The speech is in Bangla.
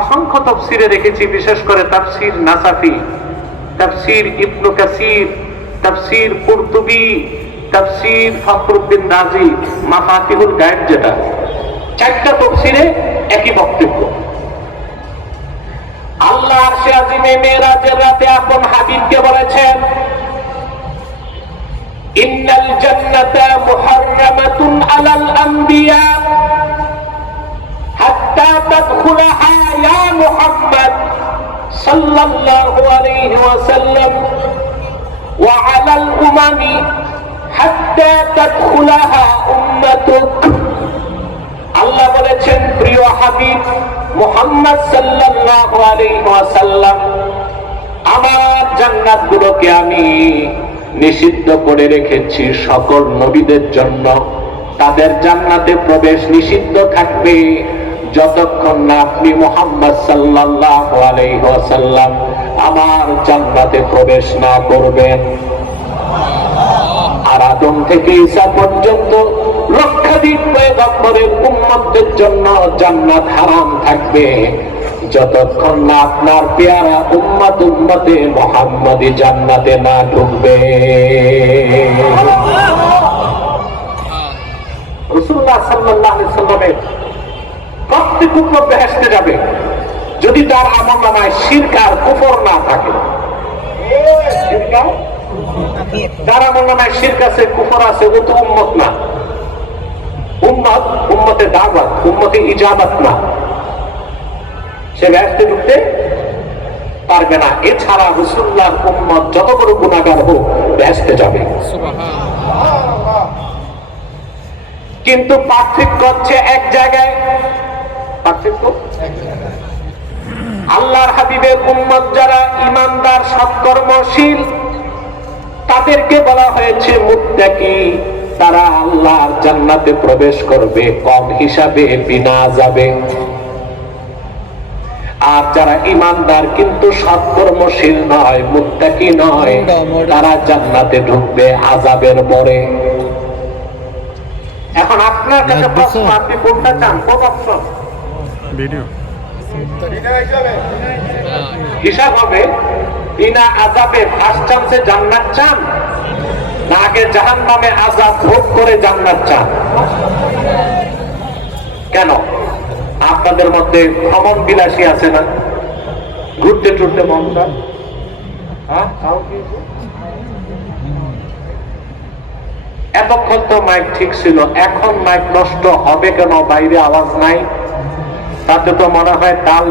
অসংখ্য তাফসীরে দেখেছি, বিশেষ করে তাফসীর নাসাফি, তাফসীর ইবনে কাসির, তাফসীর কুরতুবী, তাফসীর ফখরুদ্দিন রাজি, মাফাতিহুল গায়ব, যেটা চারটা তাফসীরে একই বক্তব্য। আল্লাহ আরশে আজিমে মেরাজের রাতে আপন হাবিবকে বলেছেন, ইন্নাল জান্নাতা মুহাররামাতুন আলাল আম্বিয়া হাত্তা তাদখুলাহা ইয়া মুহাম্মদ সাল্লাল্লাহু আলাইহি ওয়াসাল্লাম ওয়া আলাল উমামি হাত্তা তাদখুলাহা উম্মাতুক। আল্লাহ বলেছেন, প্রিয় হাবিব মুহাম্মদ সাল্লাল্লাহু আলাইহি ওয়াসাল্লাম, আমার জান্নাতগুলোকে আমি নিষিদ্ধ করে রেখেছি সকল নবীদের জন্য। তাদের জান্নাতে প্রবেশ নিষিদ্ধ থাকবে যতক্ষণ না আপনি মুহাম্মদ সাল্লাল্লাহু আলাইহি ওয়াসাল্লাম আমার জান্নাতে প্রবেশ না করবেন। আর আদম থেকে ঈসা পর্যন্ত লক্ষাধিক পয়গম্বরের উম্মতদের জন্য জান্নাত হারাম থাকবে যতক্ষণ না আপনার পেয়ারা উম্মতে মুহাম্মদী জান্নাতে না ঢুকবে। রাসূলুল্লাহ সাল্লাল্লাহু আলাইহি ওয়াসাল্লামের প্রত্যেক উম্মত বেহেশতে যাবে যদি তার আমলনামায় শিরক আর কুফর না থাকে। যার আমলনামায় শিরক আছে, কুফর আছে, ও তো উম্মত না। উম্মতে দাওয়াত, উম্মতে ইজাবাত না, সে বেহেশতে ঢুকতে পারবে না। এছাড়া রাসূলুল্লাহর উম্মত যত বড় গুনাহগার হোক বেহেশতে যাবে। কিন্তু পার্থক্য হচ্ছে এক জায়গায়, পার্থক্য আল্লাহর হাবিবের উম্মত যারা ঈমানদার সৎকর্মশীল তাদেরকে বলা হয়েছে মুত্তাকি, তারা আল্লাহর জান্নাতে প্রবেশ করবে কম হিসাবে, বিনা যাবে। আর যারা ঈমানদার কিন্তু সৎকর্মশীল নয়, মুত্তাকি নয়, তারা জান্নাতে ঢুকবে আযাবের পরে। এখন আপনার কাছে প্রশ্ন, আপনি কোনটা চান? কোন অপশন? ভিডিও হিসাব হবে বিনা আযাবে ফার্স্ট চান্সে জান্নাত চান, না আগে জাহান্নামে আযাব ভোগ করে জান্নাত চান? কেন? আপনাদের মধ্যে ভ্রমণ বিলাসী আছে না? ঘুরতে টুরতে মন চান? এতক্ষণ তো মাইক ঠিক ছিল, এখন মাইক নষ্ট হবে কেন? বাইরে আওয়াজ নাই, তাতে তো মনে হয় তাল